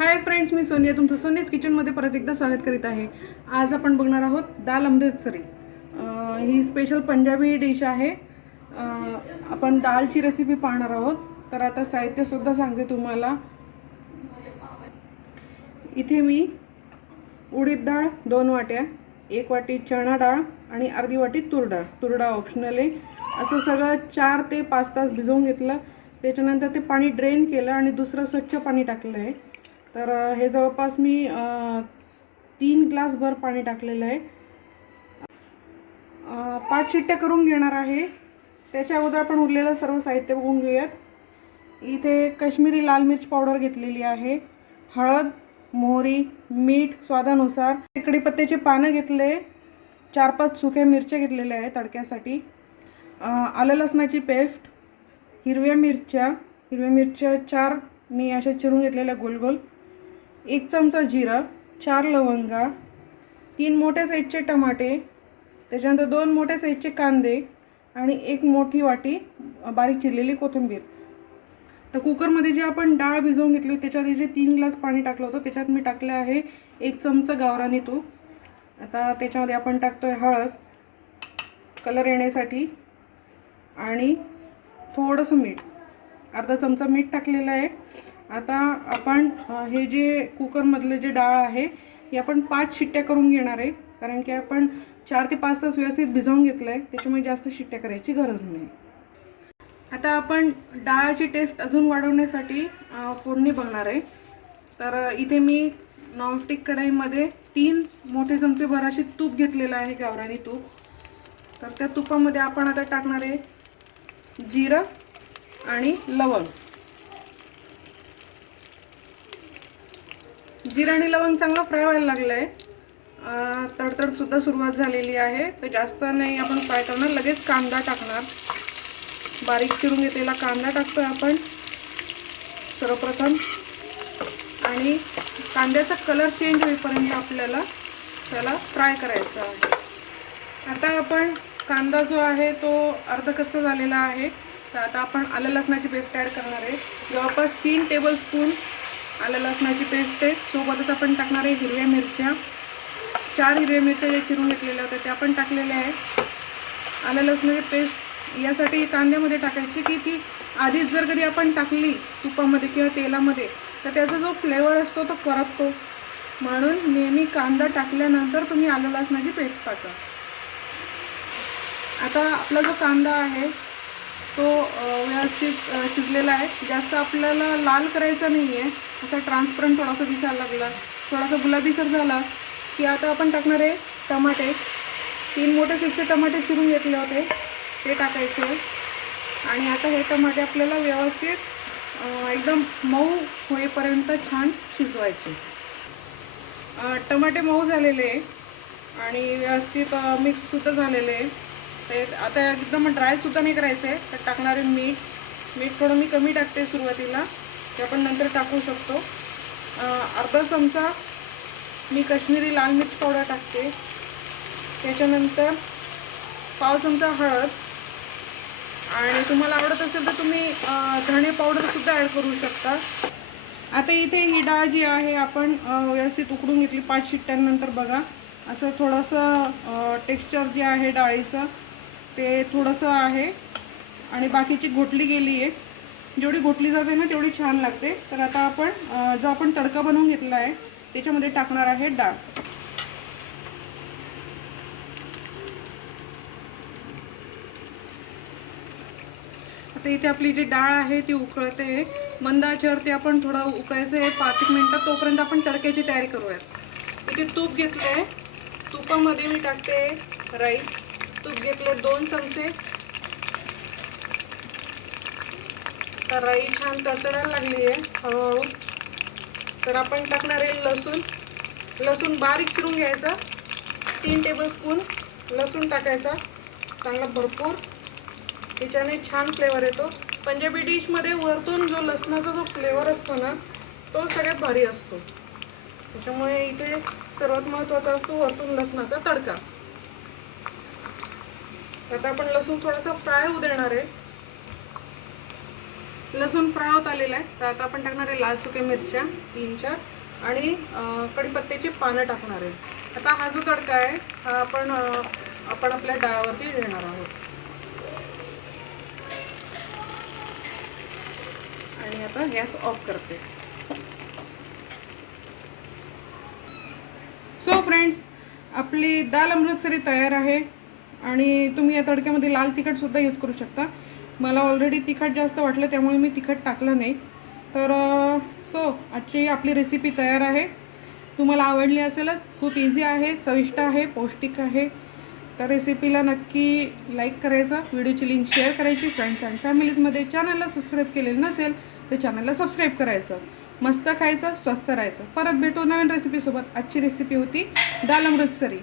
Hi friends, मी सोनिया तुमचं सोनीज किचनमध्ये परत एकदा स्वागत करीत आहे। आज आपण बघणार आहोत दाल अमृतसरी। ही स्पेशल पंजाबी डिश आहे। आपण दालची रेसिपी पाहणार आहोत। तर आता साहित्य सुद्धा सांगते तुम्हाला। इथे मी उडीद डाळ 2 वाट्या, 1 वाटी चणा डाळ आणि अर्धी वाटी तूर डाळ। तूर डाळ ऑप्शनल आहे। असं सगळं 4 ते 5 तास भिजवून घेतलं। त्याच्यानंतर ते पाणी ड्रेन केलं आणि दुसरं स्वच्छ पाणी टाकलं आहे। तर हे जवळपास मी 3 ग्लास भर पाणी टाकलेलं आहे। 5 शिट्ट्या करून घेणार आहे। त्याच्या अगोदर आपण उरलेलं सर्व साहित्य बघून घेऊयात। इथे काश्मीरी लाल मिर्च पावडर घेतलेली आहे, हळद, मोहरी, मीठ स्वादानुसार, कढीपत्त्याचे पानं घेतले, 4-5 सुक्या मिरच्या घेतलेल्या आहेत तडक्यासाठी, आलं लसणाची पेस्ट, हिरव्या मिरच्या 4 मी अशा चिरून घेतलेल्या गोल गोल, 1 चमचा जिरं, 4 लवंगा, 3 मोठ्या साईजचे टमाटे, त्याच्यानंतर 2 मोठ्या साईजचे कांदे आणि 1 मोठी वाटी बारीक चिरलेली कोथिंबीर। तर कुकरमध्ये जे आपण डाळ भिजवून घेतली त्याच्यात जे 3 ग्लास पाणी टाकलं होतं त्याच्यात मी टाकले आहे 1 चमचा गावरानी तूप। आता त्याच्यामध्ये आपण टाकतोय हळद कलर येण्यासाठी आणि थोडंसं मीठ, अर्धा चमचा मीठ टाकलेलं आहे। आता आपण हे जे कुकरमधले जे डाळ आहे हे आपण 5 शिट्ट्या करून घेणार आहे, कारण की आपण 4 ते 5 तास व्यवस्थित भिजवून घेतलं आहे, त्याच्यामुळे जास्त शिट्ट्या करायची गरज नाही। आता आपण डाळची टेस्ट अजून वाढवण्यासाठी फोडणी बघणार आहे। तर इथे मी नॉनस्टिक कढईमध्ये 3 मोठे चमचे भराशी तूप घेतलेलं आहे, गावरानी तूप। तर त्या तुपामध्ये आपण आता टाकणार आहे जिरं आणि लवंग। जिरं आणि लवंग चांगलं फ्राय व्हायला लागलं आहे, तडतड सुद्धा सुरुवात झालेली आहे। तर जास्त नाही आपण फ्राय करणार, लगेच कांदा टाकणार। बारीक चिरून घेतलेला कांदा टाकतोय आपण सर्वप्रथम, आणि कांद्याचा कलर चेंज होईपर्यंत आपल्याला त्याला फ्राय करायचं आहे। आता आपण कांदा जो आहे तो अर्धा कच्चा झालेला आहे। तर आता आपण आलं लसणाची पेस्ट ॲड करणार आहे, जवळपास 3 टेबलस्पून आलं लसणाची पेस्ट आहे। सोबतच आपण टाकणार आहे हिरव्या मिरच्या, 4 हिरव्या मिरच्या जे चिरून घेतलेल्या होत्या त्या पण टाकलेल्या आहे। आलं लसणाची पेस्ट यासाठी कांद्यामध्ये टाकायची की ती आधीच जर कधी आपण टाकली तुपामध्ये किंवा तेलामध्ये तर त्याचा जो फ्लेवर असतो तो करपतो, म्हणून नेहमी कांदा टाकल्यानंतर तुम्ही आलं लसणाची पेस्ट टाका। आता आपला जो कांदा आहे तो व्यवस्थित शिजलेला आहे। जास्त आपल्याला लाल करायचा नाही आहे, असा ट्रान्सपरंट थोडासा दिसायला लागला, थोडासा गुलाबीसर झाला की आता आपण टाकणार आहे टमाटे। 3 मोठे साईजचे टमाटे चिरून घेतले होते ते टाकायचे, आणि आता हे टमाटे आपल्याला व्यवस्थित एकदम मऊ होईपर्यंत छान शिजवायचे। टमाटे मऊ झालेले आणि व्यवस्थित मिक्ससुद्धा झालेले आहे। ते आता एकदम ड्रायसुद्धा नाही करायचं आहे। तर टाकणारे मीठ थोडं मी कमी टाकते सुरुवातीला, ते आपण नंतर टाकू शकतो। अर्धा चमचा मी काश्मीरी लाल मिर्च पावडर टाकते, त्याच्यानंतर पाव चमचा हळद, आणि तुम्हाला आवडत असेल तर तुम्ही धणे पावडरसुद्धा ॲड करू शकता। आता इथे ही डाळ जी आहे आपण व्यवस्थित उकडून घेतली 5 शिट्ट्यांनंतर। बघा असं थोडंसं टेक्स्चर जे आहे डाळीचं ते थोडंसं आहे, आणि बाकीची घोटली गेली आहे। जेवढी घोटली जाते ना तेवढी छान लागते। तर आता आपण जो आपण तडका बनवून घेतला आहे त्याच्यामध्ये टाकणार आहे डाळ। आता इथे आपली जी डाळ आहे ती उकळते, मंद आचेवरती आपण थोडं उकळायचं आहे 5-1 मिनिटं, तोपर्यंत आपण तडक्याची तयारी करूयात। इथे तूप घेतलं आहे, तुपामध्ये मी टाकते राई। तूप घेतले 2 चमचे। तर राई छान तडतडायला लागली आहे हळूहळू। तर आपण टाकणार आहे लसूण बारीक चिरून घ्यायचा, 3 टेबलस्पून लसूण टाकायचा चांगला भरपूर, त्याच्याने छान फ्लेवर येतो। पंजाबी डिशमध्ये वरतून जो लसणाचा जो फ्लेवर असतो ना तो सगळ्यात भारी असतो, त्याच्यामुळे इथे सर्वात महत्त्वाचा असतो वरतून लसणाचा तडका। आता आपण लसूण थोडासा फ्राय होऊ देणार आहे। लसूण फ्राय होत आलेला आहे. तर आता आपण टाकणार आहे लाल सुक्या मिरच्या 3-4 आणि कढीपत्त्याची पानं टाकणार आहे. आता हा जो तडका आहे हा आपण आपल्या डाळावरती देणार आहोत. आणि आता गॅस ऑफ करते. सो फ्रेंड्स, आपली दाल अमृतसरी तयार आहे. आणि तुम्ही या तडक्यामध्ये लाल तिखटसुद्धा यूज करू शकता. मला ऑलरेडी तिखट जास्त वाटलं त्यामुळे मी तिखट टाकलं नाही. तर आजची आपली रेसिपी तयार आहे. तुम्हाला आवडली असेलच. खूप इझी आहे, चविष्ट आहे, पौष्टिक आहे. तर रेसिपीला नक्की लाईक करायचं, व्हिडिओची लिंक शेअर करायची फ्रेंड्स अँड फॅमिलीजमध्ये. चॅनलला सबस्क्राईब केलेलं नसेल तर चॅनलला सबस्क्राईब करायचं. मस्त खायचं, स्वस्त राहायचं. परत भेटू नवीन रेसिपीसोबत. आजची रेसिपी होती दाल अमृतसरी.